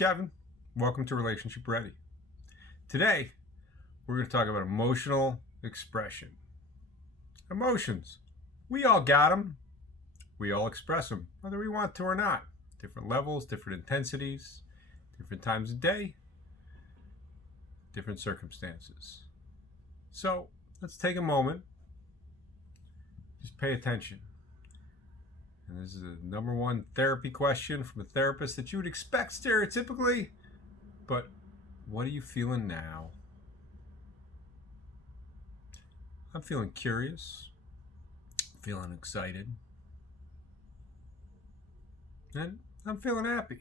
Kevin. Welcome to Relationship Ready. Today, we're going to talk about emotional expression. Emotions. We all got them. We all express them, whether we want to or not. Different levels, different intensities, different times of day, different circumstances. So, let's take a moment. Just pay attention. And this is the number one therapy question from a therapist that you would expect stereotypically. But what are you feeling now? I'm feeling curious, feeling excited, and I'm feeling happy.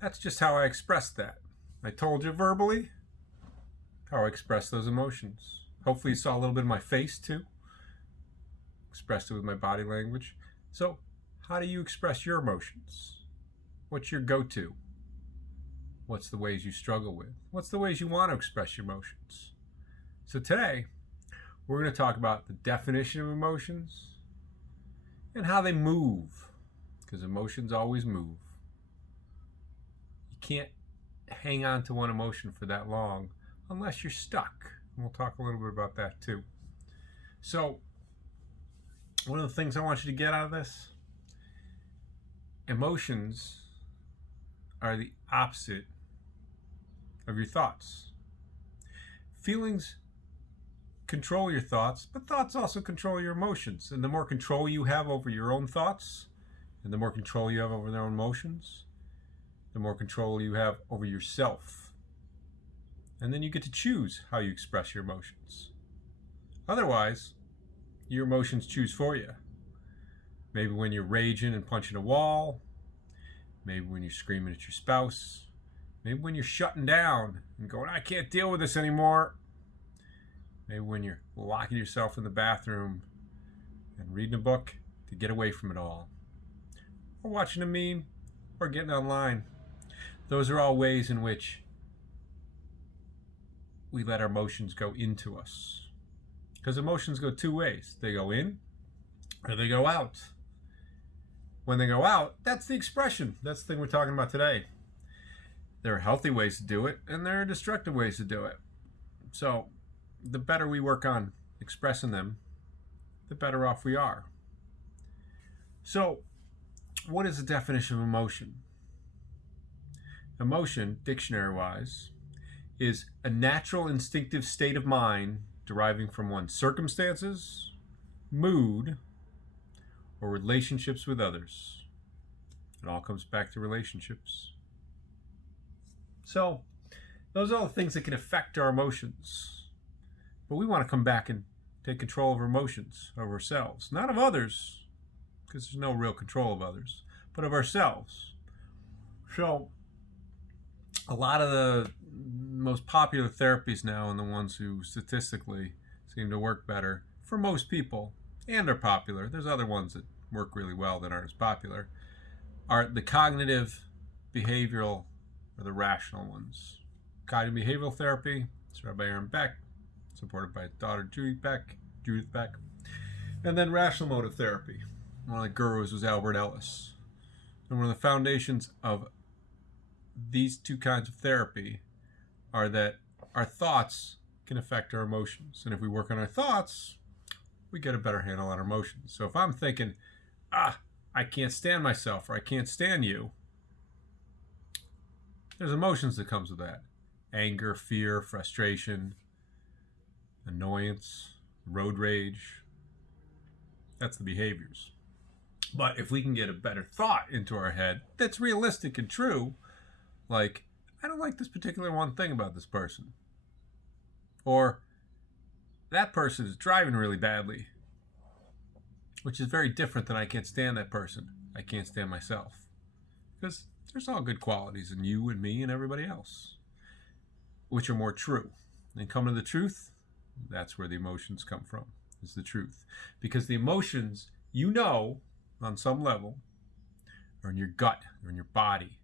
That's just how I expressed that. I told you verbally how I expressed those emotions. Hopefully you saw a little bit of my face too. Expressed it with my body language. So, how do you express your emotions? What's your go-to? What's the ways you struggle with? What's the ways you want to express your emotions? So today, we're going to talk about the definition of emotions and how they move, because emotions always move. You can't hang on to one emotion for that long unless you're stuck. And we'll talk a little bit about that too. So, one of the things I want you to get out of this, emotions are the opposite of your thoughts. Feelings control your thoughts, but thoughts also control your emotions. And the more control you have over your own thoughts, and the more control you have over their own emotions, the more control you have over yourself. And then you get to choose how you express your emotions. Otherwise, your emotions choose for you. Maybe when you're raging and punching a wall. Maybe when you're screaming at your spouse. Maybe when you're shutting down and going, I can't deal with this anymore. Maybe when you're locking yourself in the bathroom and reading a book to get away from it all. Or watching a meme or getting online. Those are all ways in which we let our emotions go into us. Because emotions go two ways. They go in or they go out. When they go out, that's the expression. That's the thing we're talking about today. There are healthy ways to do it, and there are destructive ways to do it. So, the better we work on expressing them, the better off we are. So, what is the definition of emotion? Emotion, dictionary-wise, is a natural instinctive state of mind deriving from one's circumstances, mood, or relationships with others. It all comes back to relationships. So, those are all the things that can affect our emotions. But we want to come back and take control of our emotions, of ourselves. Not of others, because there's no real control of others, but of ourselves. So, a lot of the most popular therapies now, and the ones who statistically seem to work better for most people and are popular, there's other ones that work really well that aren't as popular, are the cognitive, behavioral, or the rational ones. Cognitive behavioral therapy, started by Aaron Beck, supported by his daughter Judith Beck. And then rational motive therapy. One of the gurus was Albert Ellis. And one of the foundations of these two kinds of therapy are that our thoughts can affect our emotions. And if we work on our thoughts, we get a better handle on our emotions. So if I'm thinking, I can't stand myself, or I can't stand you, there's emotions that comes with that. Anger, fear, frustration, annoyance, road rage. That's the behaviors. But if we can get a better thought into our head that's realistic and true, like, I don't like this particular one thing about this person. Or, that person is driving really badly. Which is very different than I can't stand that person. I can't stand myself. Because there's all good qualities in you and me and everybody else. Which are more true. And coming to the truth, that's where the emotions come from. Is the truth. Because the emotions, you know, on some level, are in your gut, or in your body.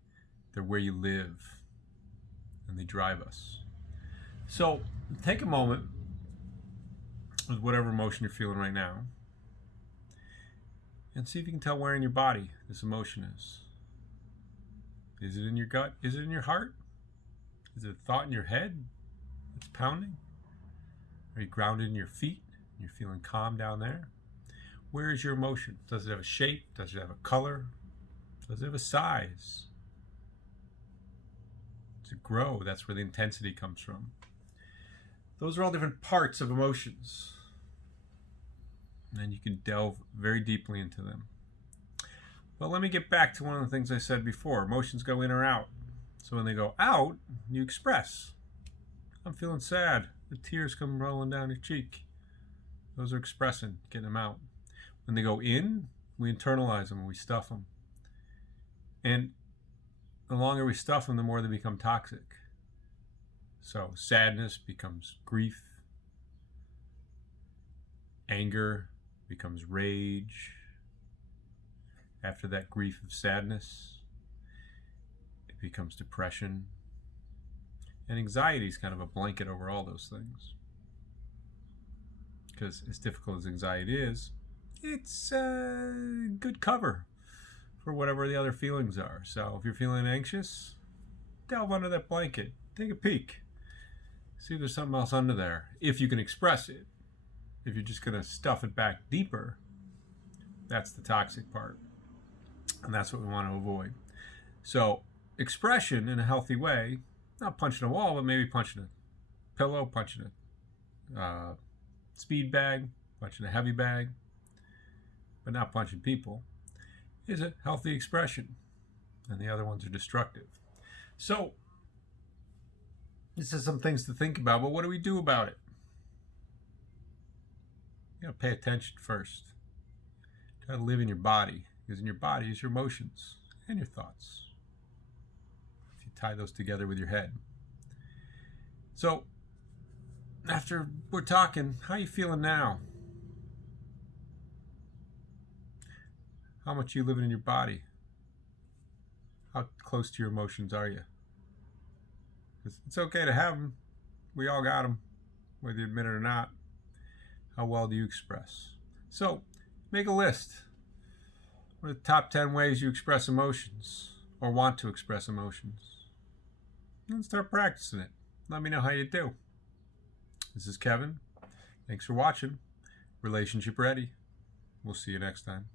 They're where you live. And they drive us. So, take a moment with whatever emotion you're feeling right now, and see if you can tell where in your body this emotion is. Is it in your gut? Is it in your heart? Is it a thought in your head that's pounding? Are you grounded in your feet? You're feeling calm down there? Where is your emotion? Does it have a shape? Does it have a color? Does it have a size? Does it grow? That's where the intensity comes from. Those are all different parts of emotions. And you can delve very deeply into them. But let me get back to one of the things I said before. Emotions go in or out. So when they go out, you express. I'm feeling sad. The tears come rolling down your cheek. Those are expressing, getting them out. When they go in, we internalize them and we stuff them. And the longer we stuff them, the more they become toxic. So sadness becomes grief. Anger becomes rage. After that grief of sadness, it becomes depression. And anxiety is kind of a blanket over all those things. Because as difficult as anxiety is, it's a good cover for whatever the other feelings are. So if you're feeling anxious, delve under that blanket. Take a peek. See if there's something else under there. If you can express it. If you're just going to stuff it back deeper, that's the toxic part. And that's what we want to avoid. So expression in a healthy way, not punching a wall, but maybe punching a pillow, punching a speed bag, punching a heavy bag, but not punching people, is a healthy expression. And the other ones are destructive. So this is some things to think about, but what do we do about it? You got to pay attention first. Try to live in your body, because in your body is your emotions and your thoughts. If you tie those together with your head. So, after we're talking, how are you feeling now? How much are you living in your body? How close to your emotions are you? Because it's okay to have them. We all got them, whether you admit it or not. How well do you express? So, make a list. What are the top 10 ways you express emotions or want to express emotions? And start practicing it. Let me know how you do. This is Kevin. Thanks for watching. Relationship Ready. We'll see you next time.